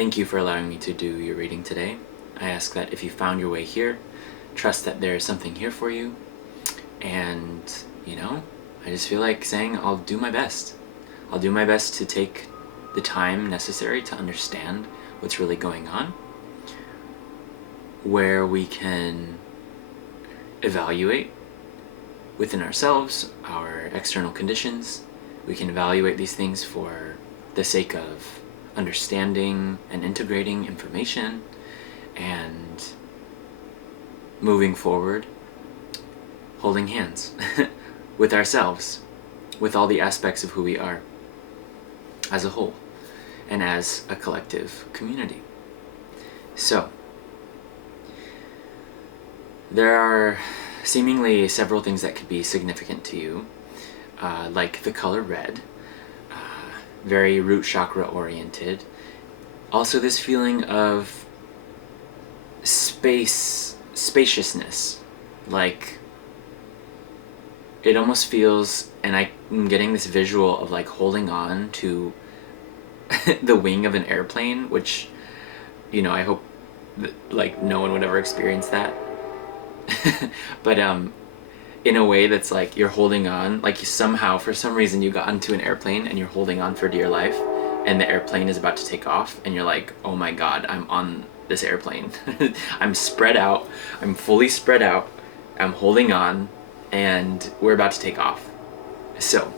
Thank you for allowing me to do your reading today. I ask that if you found your way here, trust that there is something here for you. And, I just feel like saying I'll do my best. I'll do my best to take the time necessary to understand what's really going on, where we can evaluate within ourselves our external conditions. We can evaluate these things for the sake of understanding and integrating information and moving forward, holding hands with ourselves, with all the aspects of who we are as a whole and as a collective community. So, there are seemingly several things that could be significant to you, like the color red, very root chakra oriented. Also this feeling of spaciousness, like it almost feels, and I'm getting this visual of like holding on to the wing of an airplane, which, I hope that, like, no one would ever experience that. But in a way that's like you're holding on, like you somehow, for some reason, you got into an airplane and you're holding on for dear life, and the airplane is about to take off, and you're like, oh my god, I'm on this airplane. I'm spread out, I'm fully spread out, I'm holding on, and we're about to take off. So,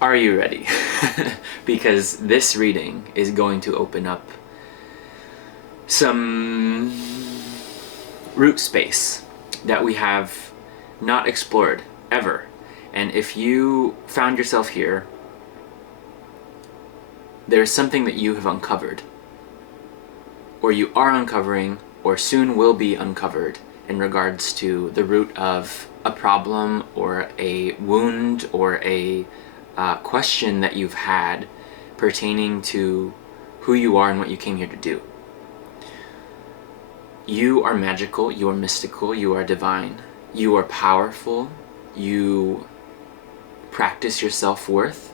are you ready? Because this reading is going to open up some root space that we have not explored ever. And if you found yourself here, there's something that you have uncovered, or you are uncovering, or soon will be uncovered in regards to the root of a problem or a wound or a question that you've had pertaining to who you are and what you came here to do. You are magical, you are mystical, you are divine, you are powerful, you practice your self-worth,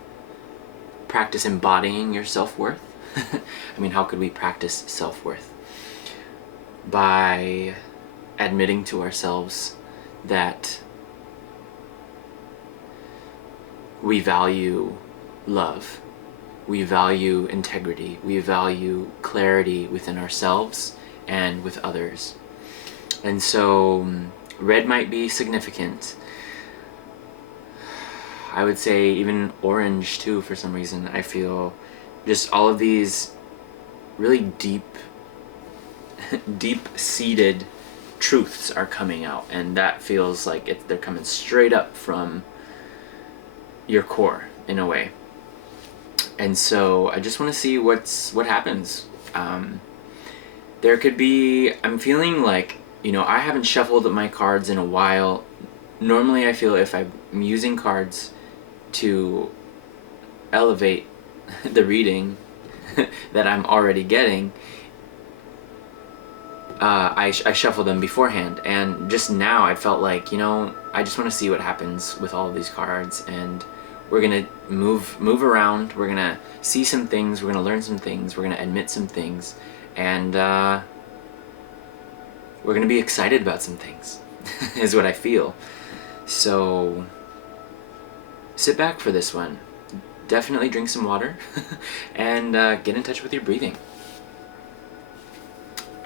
practice embodying your self-worth. I mean, how could we practice self-worth? By admitting to ourselves that we value love, we value integrity, we value clarity within ourselves and with others. And so red might be significant. I would say even orange too, for some reason. I feel just all of these really deep-seated truths are coming out, and that feels like they're coming straight up from your core in a way. And so I just want to see what happens. There could be, I'm feeling like, I haven't shuffled my cards in a while. Normally I feel if I'm using cards to elevate the reading that I'm already getting, I shuffle them beforehand. And just now I felt like, I just want to see what happens with all of these cards, and we're going to move around, we're going to see some things, we're going to learn some things, we're going to admit some things, and we're going to be excited about some things, is what I feel. So sit back for this one. Definitely drink some water and get in touch with your breathing.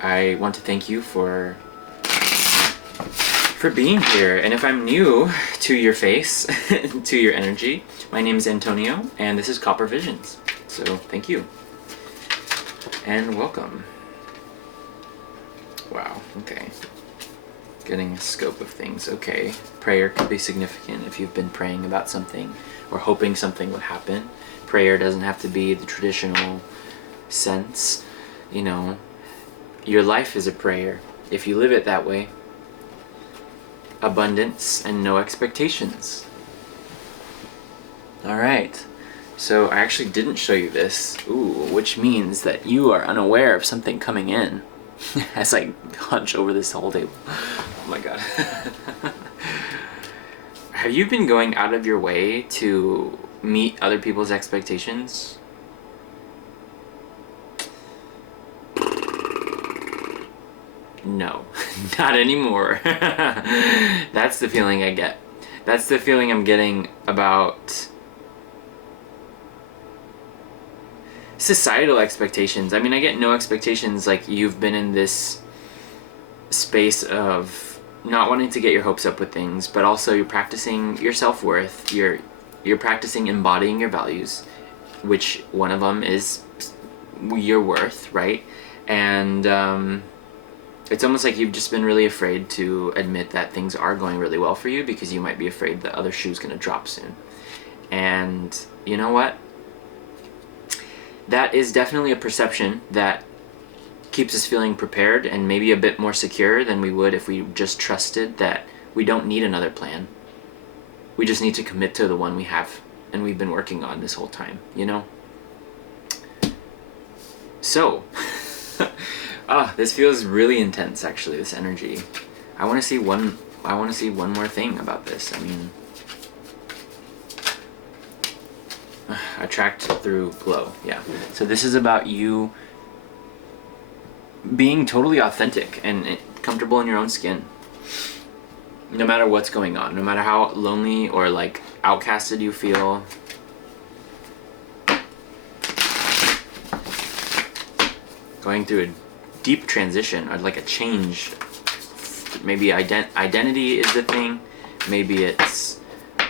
I want to thank you for being here. And if I'm new to your face, to your energy, my name is Antonio, and this is Copper Visions. So thank you. And welcome. Wow, okay. Getting a scope of things. Okay, prayer could be significant if you've been praying about something or hoping something would happen. Prayer doesn't have to be the traditional sense. Your life is a prayer if you live it that way. Abundance and no expectations. Alright, so I actually didn't show you this, which means that you are unaware of something coming in as I hunch over this whole table. Oh my god. Have you been going out of your way to meet other people's expectations? No, not anymore. That's the feeling I get. That's the feeling I'm getting about societal expectations. I mean, I get no expectations. Like, you've been in this space of not wanting to get your hopes up with things, but also you're practicing your self-worth. You're practicing embodying your values, which one of them is your worth, right? And it's almost like you've just been really afraid to admit that things are going really well for you, because you might be afraid the other shoe's going to drop soon. And you know what? That is definitely a perception that keeps us feeling prepared and maybe a bit more secure than we would if we just trusted that we don't need another plan. We just need to commit to the one we have and we've been working on this whole time, you know? So, this feels really intense, actually, this energy. I want to see one more thing about this. I mean, attract through glow. Yeah. So this is about you being totally authentic and comfortable in your own skin. No matter what's going on, no matter how lonely or like outcasted you feel. Going through a deep transition or like a change. Maybe identity is the thing. Maybe it's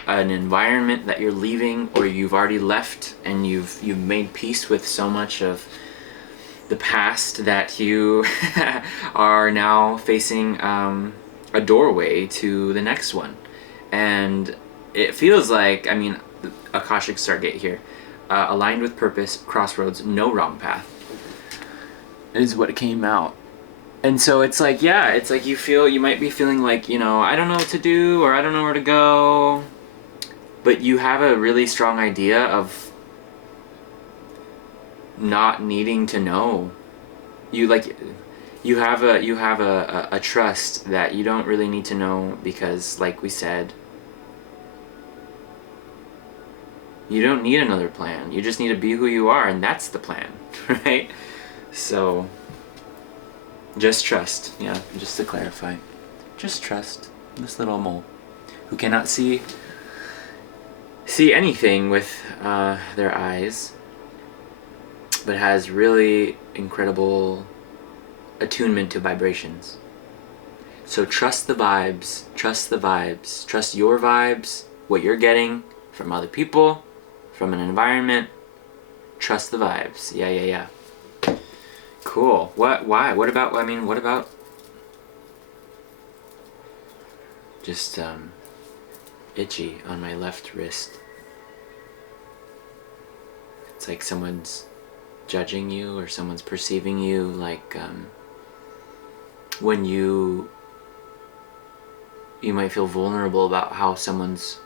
an environment that you're leaving, or you've already left and you've made peace with so much of the past that you are now facing a doorway to the next one. And it feels like, I mean, Akashic Stargate here, aligned with purpose, crossroads, no wrong path, is what came out. And so it's like, yeah, it's like you might be feeling like, you know, I don't know what to do, or I don't know where to go, but you have a really strong idea of not needing to know. You have a trust that you don't really need to know, because like we said, you don't need another plan. You just need to be who you are, and that's the plan, right? So just trust. Yeah, just to clarify, just trust this little mole who cannot see anything with their eyes, but has really incredible attunement to vibrations. So trust the vibes, trust the vibes, trust your vibes, what you're getting from other people, from an environment. Trust the vibes. Yeah. Cool. Why? What about just itchy on my left wrist? It's like someone's judging you, or someone's perceiving you, like when you might feel vulnerable about how someone's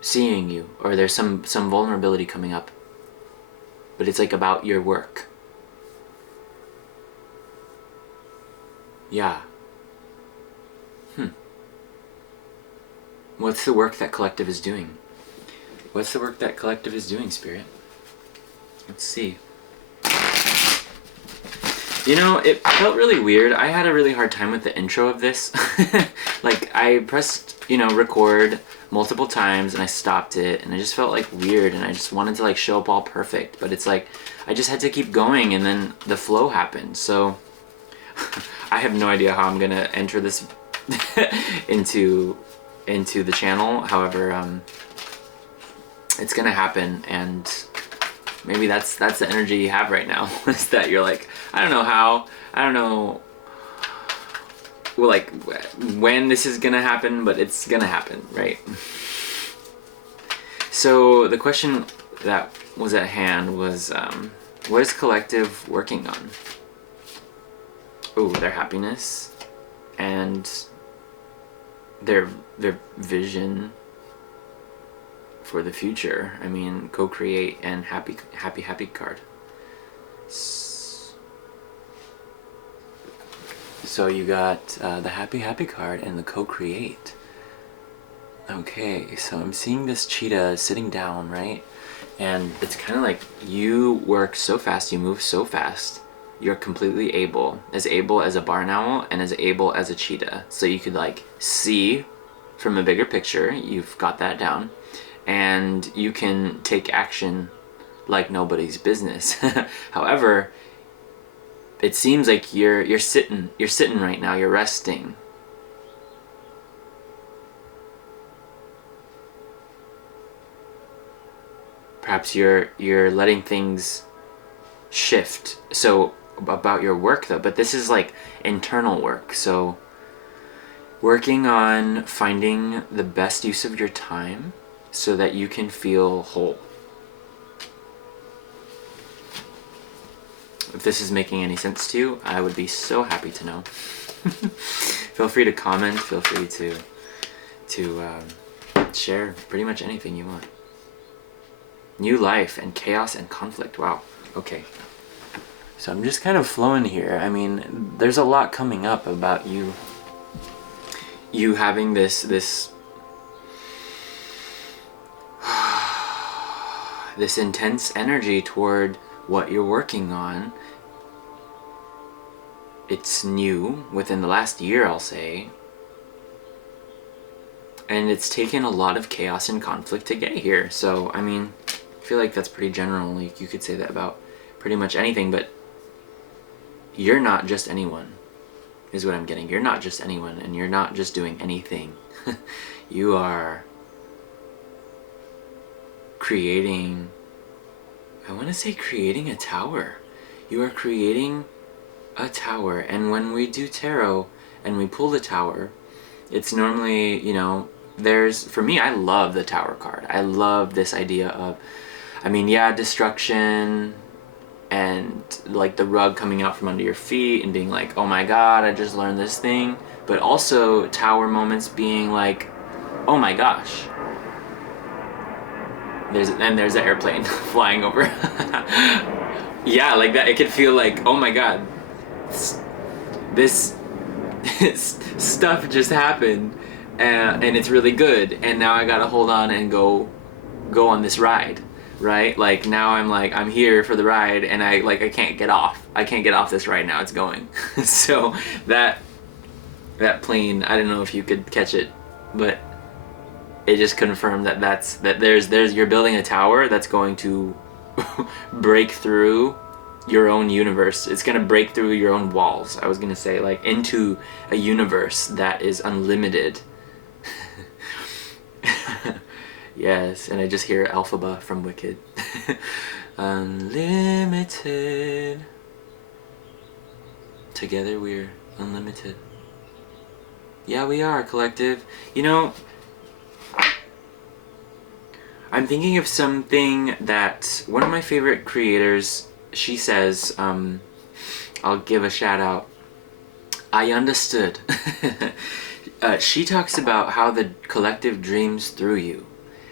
seeing you, or there's some vulnerability coming up, but it's like about your work. Yeah. What's the work that collective is doing? What's the work that collective is doing, Spirit? Let's see. You know, it felt really weird. I had a really hard time with the intro of this. Like, I pressed, record multiple times and I stopped it, and I just felt like weird, and I just wanted to like show up all perfect, but it's like I just had to keep going, and then the flow happened. So I have no idea how I'm gonna enter this into the channel. However, it's gonna happen, and maybe that's the energy you have right now. Is that you're like, I don't know how, I don't know, well, like when this is gonna happen, but it's gonna happen, right? So the question that was at hand was, what is collective working on? Oh, their happiness and their vision for the future. I mean, co-create and happy card. So you got the happy card and the co-create. Okay, so I'm seeing this cheetah sitting down, right? And it's kind of like you work so fast, you move so fast, you're completely able as a barn owl and as able as a cheetah. So you could like see from a bigger picture, you've got that down, and you can take action like nobody's business. However, it seems like you're sitting right now, you're resting. Perhaps you're letting things shift. So about your work though, but this is like internal work. So working on finding the best use of your time so that you can feel whole. If this is making any sense to you, I would be so happy to know. Feel free to comment, feel free to share pretty much anything you want. New life and chaos and conflict. Wow. Okay. So I'm just kind of flowing here. I mean, there's a lot coming up about you having this this intense energy toward what you're working on. It's new within the last year, I'll say. And it's taken a lot of chaos and conflict to get here. So, I mean, I feel like that's pretty general. Like, you could say that about pretty much anything, but you're not just anyone, is what I'm getting. You're not just anyone, and you're not just doing anything. You are creating, I want to say creating a tower. You are creating a tower, and when we do tarot and we pull the tower, it's normally, you know, there's, for me, I love the tower card. I love this idea of, I mean, yeah, destruction and like the rug coming out from under your feet and being like, oh my god, I just learned this thing. But also tower moments being like, oh my gosh, there's the airplane flying over. Yeah, like that. It could feel like, oh my god, this stuff just happened, and it's really good, and now I gotta hold on and go on this ride, right? Like now I'm here for the ride, and I can't get off. I can't get off this ride now. It's going. So that plane, I don't know if you could catch it, but it just confirmed that there's you're building a tower that's going to break through your own universe. It's gonna break through your own walls. I was gonna say, like, into a universe that is unlimited. Yes, and I just hear Elphaba from Wicked. Unlimited. Together we're unlimited. Yeah, we are, collective. You know, I'm thinking of something that one of my favorite creators, she says, I'll give a shout out. I understood. She talks about how the collective dreams through you,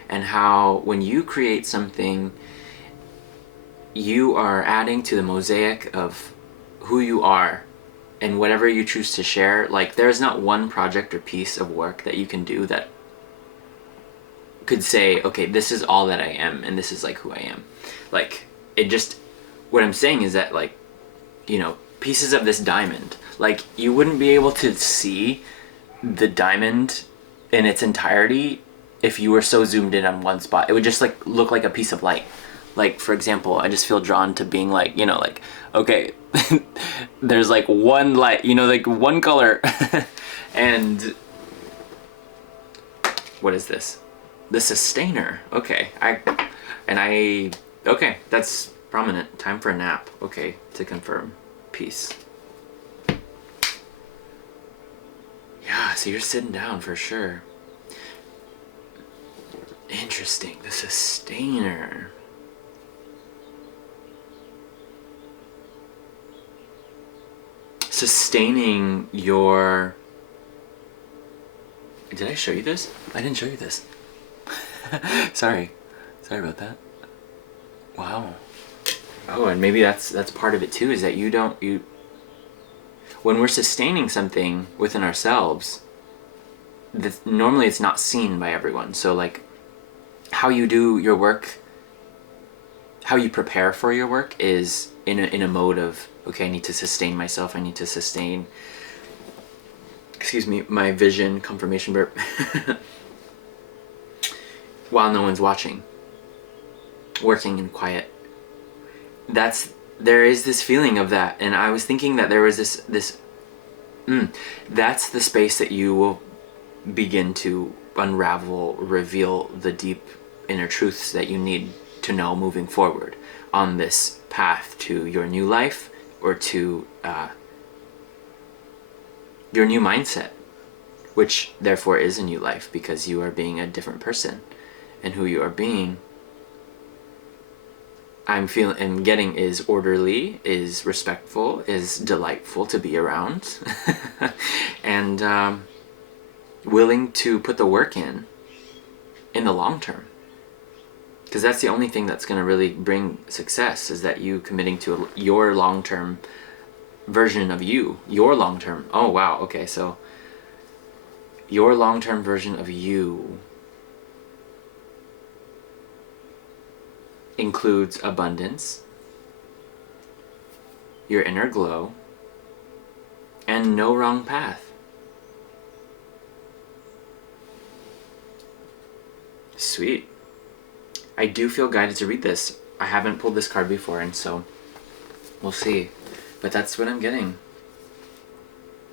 and how when you create something, you are adding to the mosaic of who you are and whatever you choose to share. Like, there's not one project or piece of work that you can do that could say, okay, this is all that I am, and this is like who I am. Like, it just, what I'm saying is that, like, you know, pieces of this diamond, like, you wouldn't be able to see the diamond in its entirety if you were so zoomed in on one spot. It would just like look like a piece of light. Like, for example, I just feel drawn to being like, you know, like, okay, there's like one light, you know, like one color. And what is this? The sustainer. Okay, okay, that's prominent. Time for a nap. Okay, to confirm. Peace. Yeah, so you're sitting down for sure. Interesting. The sustainer. Sustaining your... Did I show you this? I didn't show you this. Sorry about that. Wow. Oh, and maybe that's part of it too, is that when we're sustaining something within ourselves, normally it's not seen by everyone. So like how you do your work, how you prepare for your work is in a mode of, okay, I need to sustain myself. I need to sustain, excuse me, my vision, confirmation burp, while no one's watching, working in quiet. There is this feeling of that, and I was thinking that there was that's the space that you will begin to unravel, reveal the deep inner truths that you need to know moving forward on this path to your new life, or to your new mindset, which therefore is a new life, because you are being a different person, and who you are being, I'm getting is orderly, is respectful, is delightful to be around, and willing to put the work in the long term. Because that's the only thing that's going to really bring success, is that you committing to your long-term version of you. Your long-term, oh wow, okay, so your long-term version of you includes abundance, your inner glow, and no wrong path. Sweet. I do feel guided to read this. I haven't pulled this card before, and so we'll see. But that's what I'm getting.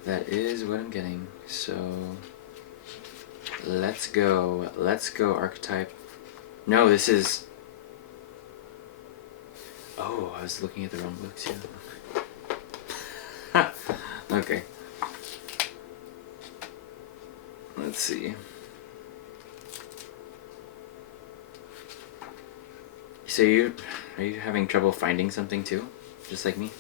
That is what I'm getting. So let's go. Let's go, archetype. No, this is... Oh, I was looking at the wrong book too. Okay. Let's see. So are you having trouble finding something too? Just like me?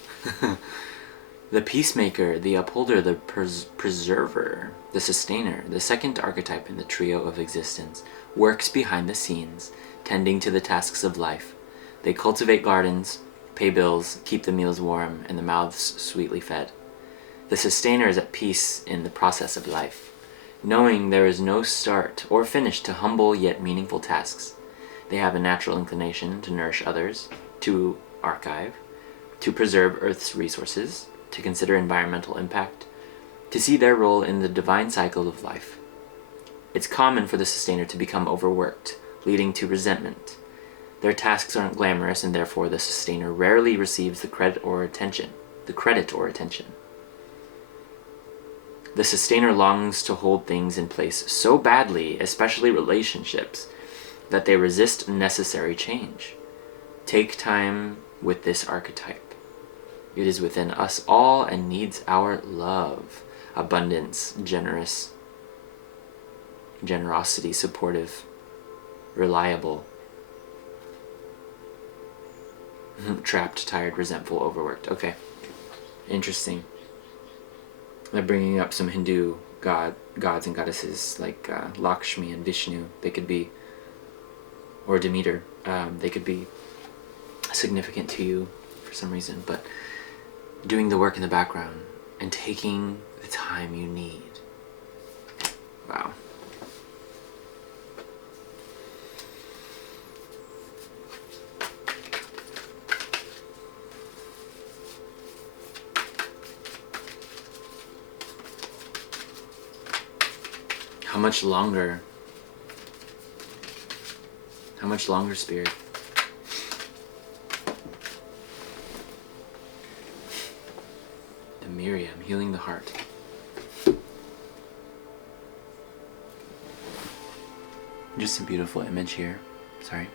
The peacemaker, the upholder, the preserver, the sustainer, the second archetype in the trio of existence, works behind the scenes, tending to the tasks of life. They cultivate gardens, pay bills, keep the meals warm, and the mouths sweetly fed. The sustainer is at peace in the process of life, knowing there is no start or finish to humble yet meaningful tasks. They have a natural inclination to nourish others, to archive, to preserve Earth's resources, to consider environmental impact, to see their role in the divine cycle of life. It's common for the sustainer to become overworked, leading to resentment. Their tasks aren't glamorous, and therefore the sustainer rarely receives the credit or attention. The sustainer longs to hold things in place so badly, especially relationships, that they resist necessary change. Take time with this archetype. It is within us all and needs our love, abundance, generosity, supportive, reliable, trapped, tired, resentful, overworked. Okay, interesting. They're bringing up some Hindu gods and goddesses like Lakshmi and Vishnu. They could be, or Demeter. They could be significant to you for some reason, but doing the work in the background and taking the time you need. Wow. How much longer? How much longer, Spirit? The Miriam, healing the heart. Just a beautiful image here. Sorry.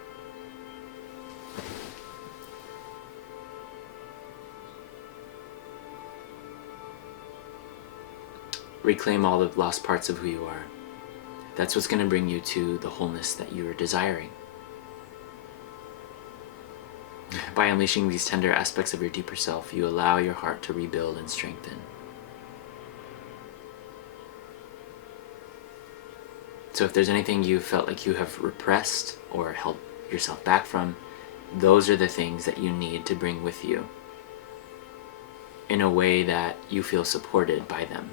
Reclaim all the lost parts of who you are. That's what's going to bring you to the wholeness that you are desiring. By unleashing these tender aspects of your deeper self, you allow your heart to rebuild and strengthen. So if there's anything you felt like you have repressed or held yourself back from, those are the things that you need to bring with you in a way that you feel supported by them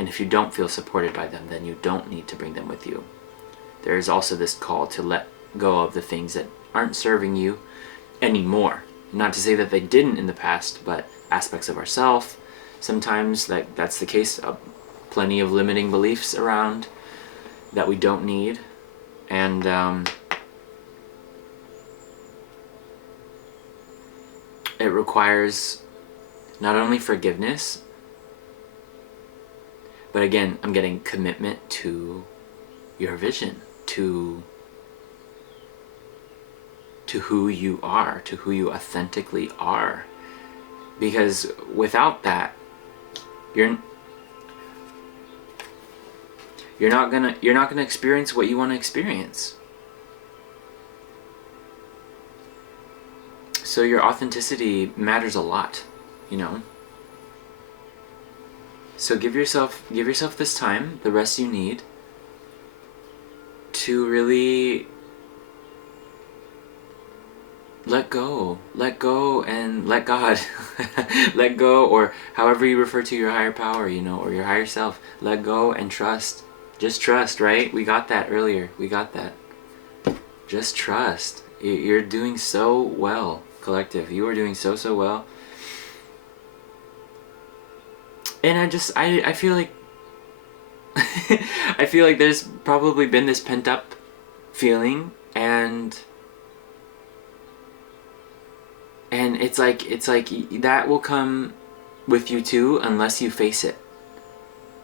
And if you don't feel supported by them, then you don't need to bring them with you. There is also this call to let go of the things that aren't serving you anymore. Not to say that they didn't in the past, but aspects of ourself, sometimes that's the case. Plenty of limiting beliefs around that we don't need. And it requires not only forgiveness, but again, I'm getting commitment to your vision, to who you are, to who you authentically are. Because without that, you're not gonna experience what you want to experience. So your authenticity matters a lot, you know. So give yourself this time, the rest you need, to really let go and let God. Let go, or however you refer to your higher power, you know, or your higher self. Let go and trust. Just trust, right? We got that earlier. We got that. Just trust. You're doing so well, collective. You are doing so well. And I feel like I feel like there's probably been this pent up feeling, and it's like that will come with you too unless you face it.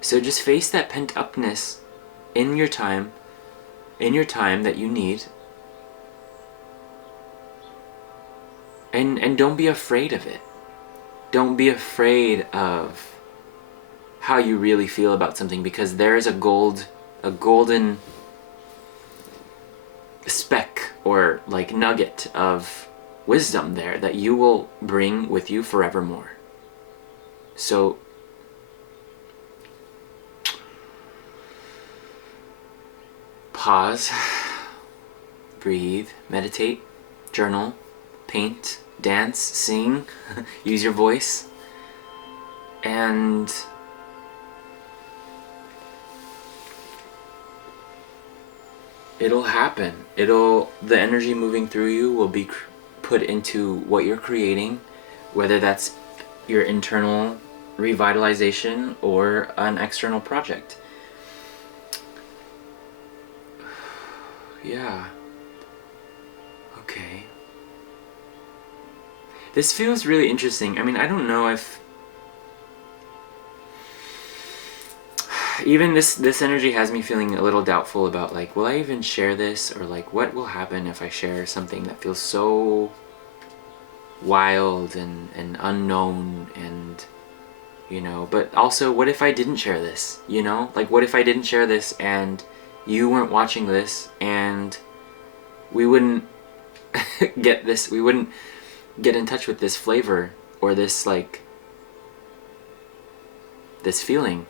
So just face that pent upness in your time that you need, and don't be afraid of it. Don't be afraid of how you really feel about something, because there is a golden speck or like nugget of wisdom there that you will bring with you forevermore. So pause, breathe, meditate, journal, paint, dance, sing, use your voice, and it'll happen. The energy moving through you will be put into what you're creating, whether that's your internal revitalization or an external project. Yeah. Okay. This feels really interesting. I mean, I don't know if even this energy has me feeling a little doubtful about, like, will I even share this, or like what will happen if I share something that feels so wild and unknown, and you know, but also what if I didn't share this, you know, like what if I didn't share this and you weren't watching this, and we wouldn't we wouldn't get in touch with this flavor or this like this feeling.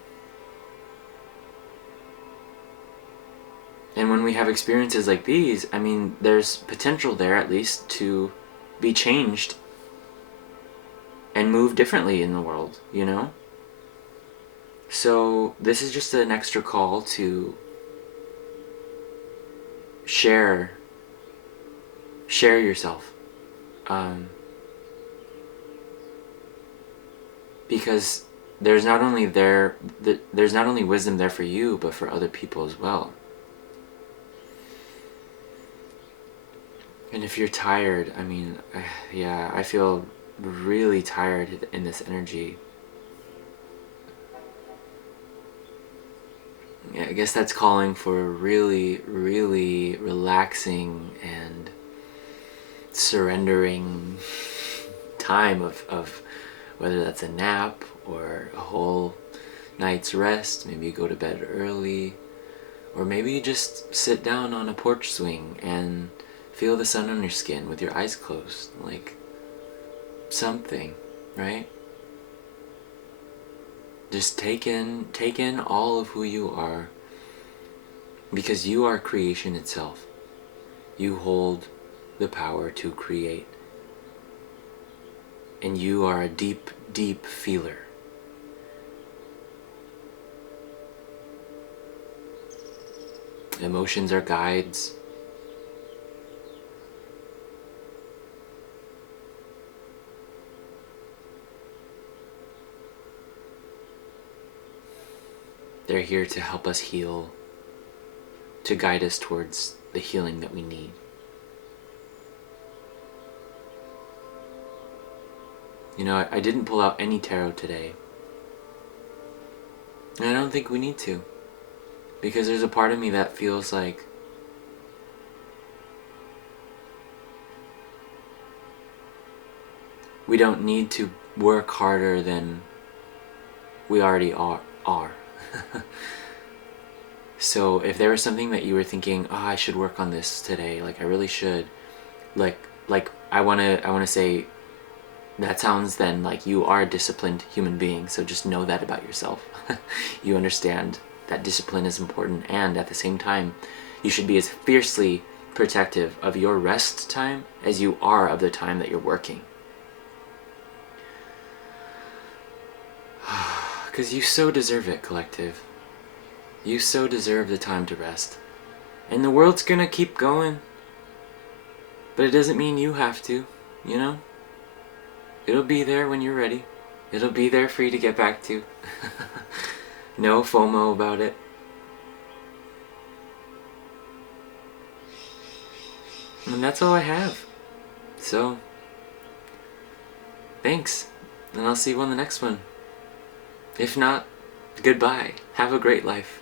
And when we have experiences like these, I mean, there's potential there at least to be changed and move differently in the world, you know? So this is just an extra call to share yourself. Because there's not only wisdom there for you, but for other people as well. And if you're tired, I mean, yeah, I feel really tired in this energy. Yeah, I guess that's calling for a really, really relaxing and surrendering time of whether that's a nap or a whole night's rest. Maybe you go to bed early, or maybe you just sit down on a porch swing and feel the sun on your skin with your eyes closed, like something, right? Just take in all of who you are, because you are creation itself. You hold the power to create, and you are a deep, deep feeler. Emotions are guides. They're here to help us heal, to guide us towards the healing that we need. You know, I didn't pull out any tarot today. And I don't think we need to. Because there's a part of me that feels like we don't need to work harder than we already are. So if there was something that you were thinking, oh, I should work on this today, like I really should, like I wanna say, that sounds then like you are a disciplined human being, so just know that about yourself. You understand that discipline is important, and at the same time, you should be as fiercely protective of your rest time as you are of the time that you're working. Because you so deserve it, collective. You so deserve the time to rest. And the world's gonna keep going. But it doesn't mean you have to, you know? It'll be there when you're ready. It'll be there for you to get back to. No FOMO about it. And that's all I have. So, thanks. And I'll see you on the next one. If not, goodbye. Have a great life.